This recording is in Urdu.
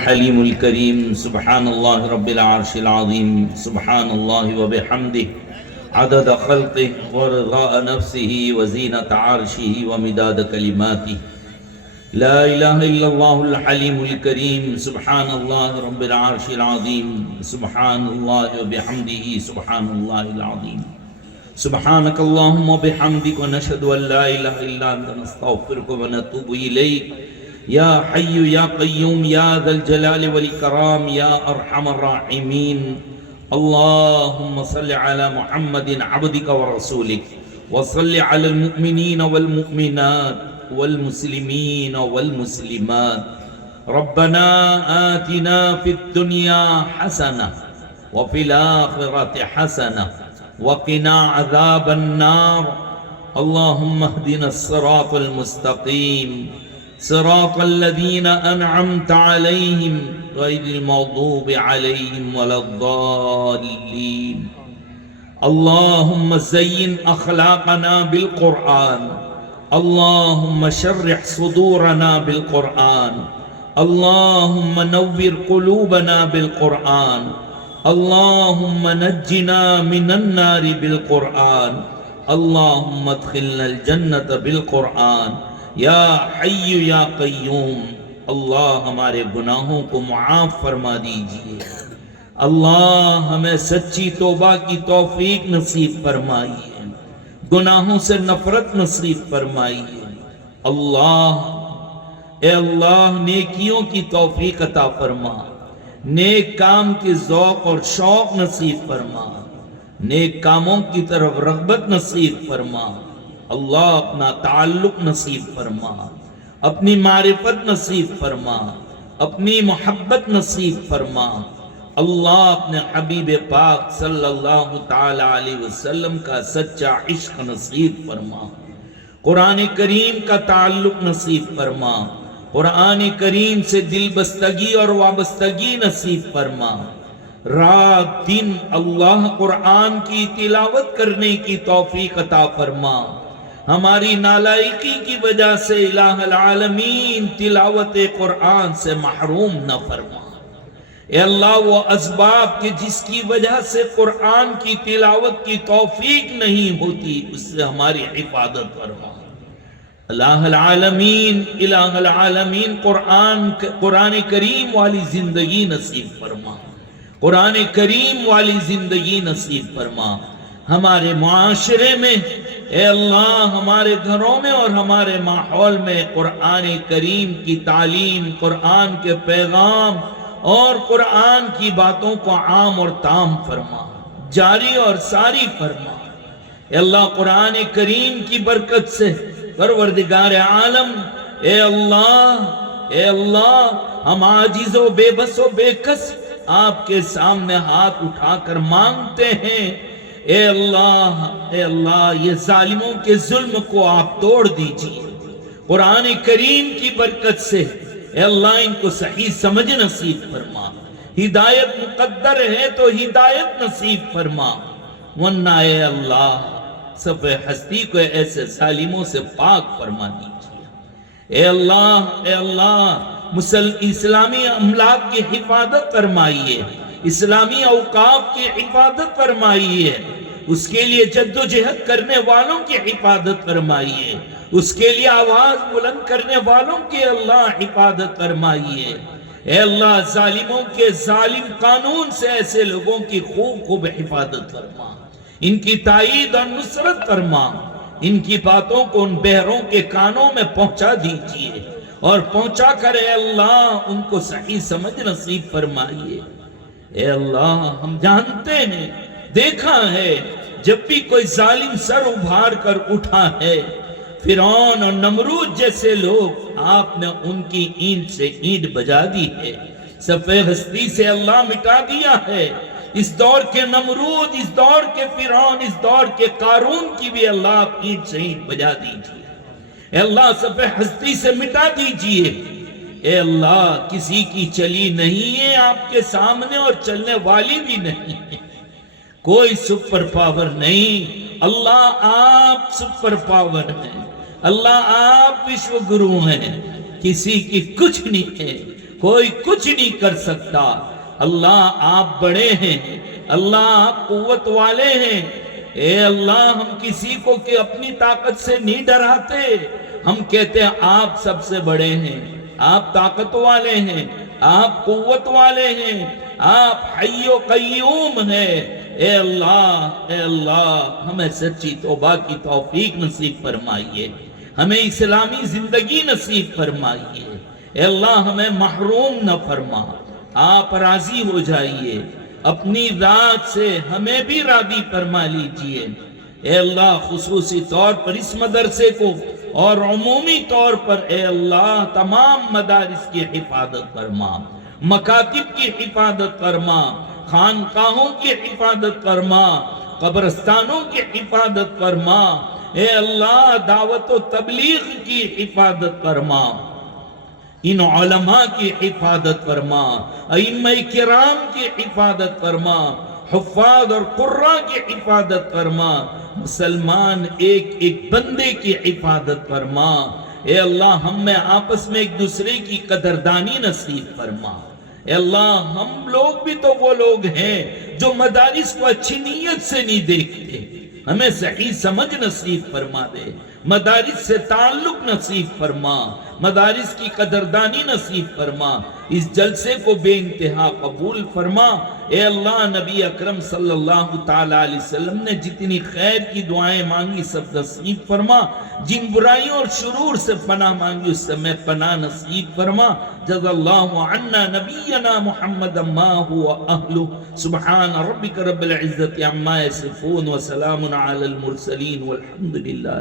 الحليم الكريم سبحان الله رب العرش العظيم سبحان الله وبحمده عدد خلقه ورضاء نفسه وزينة عرشه ومداد كلماته لا إله إلا الله الحليم الكريم سبحان الله رب العرش العظيم سبحان الله وبحمده سبحان الله العظيم سبحانك اللهم وبحمدك ونشهد أن لا إله إلا أنت نستغفرك ونتوب إليك يا حي يا قيوم يا ذا الجلال والإكرام يا أرحم الراحمين اللهم صل على محمد عبدك ورسولك وصل على المؤمنين والمؤمنات والمسلمين والمسلمات ربنا آتنا في الدنيا حسنة وفي الآخرة حسنة وقنا عذاب النار اللهم اهدنا الصراط المستقيم صراط الذين أنعمت عليهم غير المغضوب عليهم ولا الضالين اللهم زين أخلاقنا بالقرآن اللهم شرح صدورنا بالقرآن اللهم نور قلوبنا بالقرآن اللهم نجنا من النار بالقرآن اللهم ادخلنا الجنة بالقرآن یا حی یا قیوم اللہ ہمارے گناہوں کو معاف فرما دیجئے اللہ ہمیں سچی توبہ کی توفیق نصیب فرمائیے گناہوں سے نفرت نصیب فرمائیے اللہ اے اللہ نیکیوں کی توفیق عطا فرما نیک کام کے ذوق اور شوق نصیب فرما نیک کاموں کی طرف رغبت نصیب فرما اللہ اپنا تعلق نصیب فرما اپنی معرفت نصیب فرما اپنی محبت نصیب فرما اللہ اپنے حبیب پاک صلی اللہ تعالی علیہ وسلم کا سچا عشق نصیب فرما قرآن کریم کا تعلق نصیب فرما قرآن کریم سے دل بستگی اور وابستگی نصیب فرما رات دن اللہ قرآن کی تلاوت کرنے کی توفیق عطا فرما ہماری نالائقی کی وجہ سے الہ العالمین تلاوت قرآن سے محروم نہ فرما اے اللہ وہ اسباب کہ جس کی وجہ سے قرآن کی تلاوت کی توفیق نہیں ہوتی اس سے ہماری حفاظت فرما الہ العالمین قرآن کریم والی زندگی نصیب فرما قرآن کریم والی زندگی نصیب فرما ہمارے معاشرے میں اے اللہ ہمارے گھروں میں اور ہمارے ماحول میں قرآن کریم کی تعلیم قرآن کے پیغام اور قرآن کی باتوں کو عام اور تام فرما جاری اور ساری فرما اے اللہ قرآن کریم کی برکت سے پروردگار عالم اے اللہ ہم عاجز و بے بس و بے کس آپ کے سامنے ہاتھ اٹھا کر مانگتے ہیں اے اللہ یہ ظالموں کے ظلم کو آپ توڑ دیجئے قرآن کریم کی برکت سے اے اللہ ان کو صحیح سمجھ نصیب فرما ہدایت مقدر ہے تو ہدایت نصیب فرما ورنہ اے اللہ سب ہستی کو ایسے ظالموں سے پاک فرما دیجئے اے اللہ اسلامی املاک کی حفاظت فرمائیے اسلامی اوقاف کی حفاظت فرمائیے اس کے لیے جد و جہد کرنے والوں کی حفاظت فرمائیے اس کے لیے آواز بلند کرنے والوں کی اللہ حفاظت فرمائیے اے اللہ ظالموں کے ظالم قانون سے ایسے لوگوں کی خوب حفاظت فرما ان کی تائید اور نصرت فرما ان کی باتوں کو ان بہروں کے کانوں میں پہنچا دیجئے اور پہنچا کر اے اللہ ان کو صحیح سمجھ نصیب فرمائیے اے اللہ ہم جانتے ہیں دیکھا ہے جب بھی کوئی ظالم سر ابھار کر اٹھا ہے فرعون اور نمرود جیسے لوگ آپ نے ان کی اینٹ سے اینٹ بجا دی ہے صفحہ ہستی سے اللہ مٹا دیا ہے اس دور کے نمرود اس دور کے فرعون اس دور کے قارون کی بھی اللہ آپ اینٹ سے اینٹ بجا دیجئے اے اللہ صفحہ ہستی سے مٹا دیجئے اے اللہ کسی کی چلی نہیں ہے آپ کے سامنے اور چلنے والی بھی نہیں ہے کوئی سپر پاور نہیں اللہ آپ سپر پاور ہیں اللہ آپ وشو گرو ہیں کسی کی کچھ نہیں ہے کوئی کچھ نہیں کر سکتا۔ اللہ آپ بڑے ہیں، اللہ آپ قوت والے ہیں۔ اے اللہ ہم کسی کو کہ اپنی طاقت سے نہیں ڈراتے، ہم کہتے ہیں آپ سب سے بڑے ہیں، آپ طاقت والے ہیں، آپ قوت والے ہیں، آپ حی و قیوم ہیں۔ اے اللہ ہمیں سچی توبہ کی توفیق نصیب فرمائیے، ہمیں اسلامی زندگی نصیب فرمائیے۔ اے اللہ ہمیں محروم نہ فرما، آپ راضی ہو جائیے، اپنی ذات سے ہمیں بھی راضی فرما لیجئے۔ اے اللہ خصوصی طور پر اس مدرسے کو اور عمومی طور پر اے اللہ تمام مدارس کی حفاظت فرما، مکاتب کی حفاظت فرما، خانقاہوں کی حفاظت فرما، قبرستانوں کی حفاظت فرما۔ اے اللہ دعوت و تبلیغ کی حفاظت فرما، ان علماء کی حفاظت فرما، ائمہ کرام کی حفاظت فرما، حفاظ اور قراء کی حفاظت فرما، مسلمان ایک ایک بندے کی حفاظت فرما۔ اے اللہ ہم میں آپس میں ایک دوسرے کی قدردانی نصیب فرما۔ اے اللہ ہم لوگ بھی تو وہ لوگ ہیں جو مدارس کو اچھی نیت سے نہیں دیکھتے، ہمیں صحیح سمجھ نصیب فرما دے، مدارس سے تعلق نصیب فرما، مدارس کی قدردانی نصیب فرما، اس جلسے کو بے انتہا قبول فرما۔ اے اللہ نبی اکرم صلی اللہ تعالیٰ علیہ وسلم نے جتنی خیر کی دعائیں مانگی سب نصیب فرما، جن برائیوں اور شرور سے پناہ مانگی اس سے میں پناہ نصیب فرما۔ جزا اللہ عنا نبینا محمد ما هو اہلہ، سبحان ربک رب العزت عما یصفون وسلام علی المرسلین والحمد للہ۔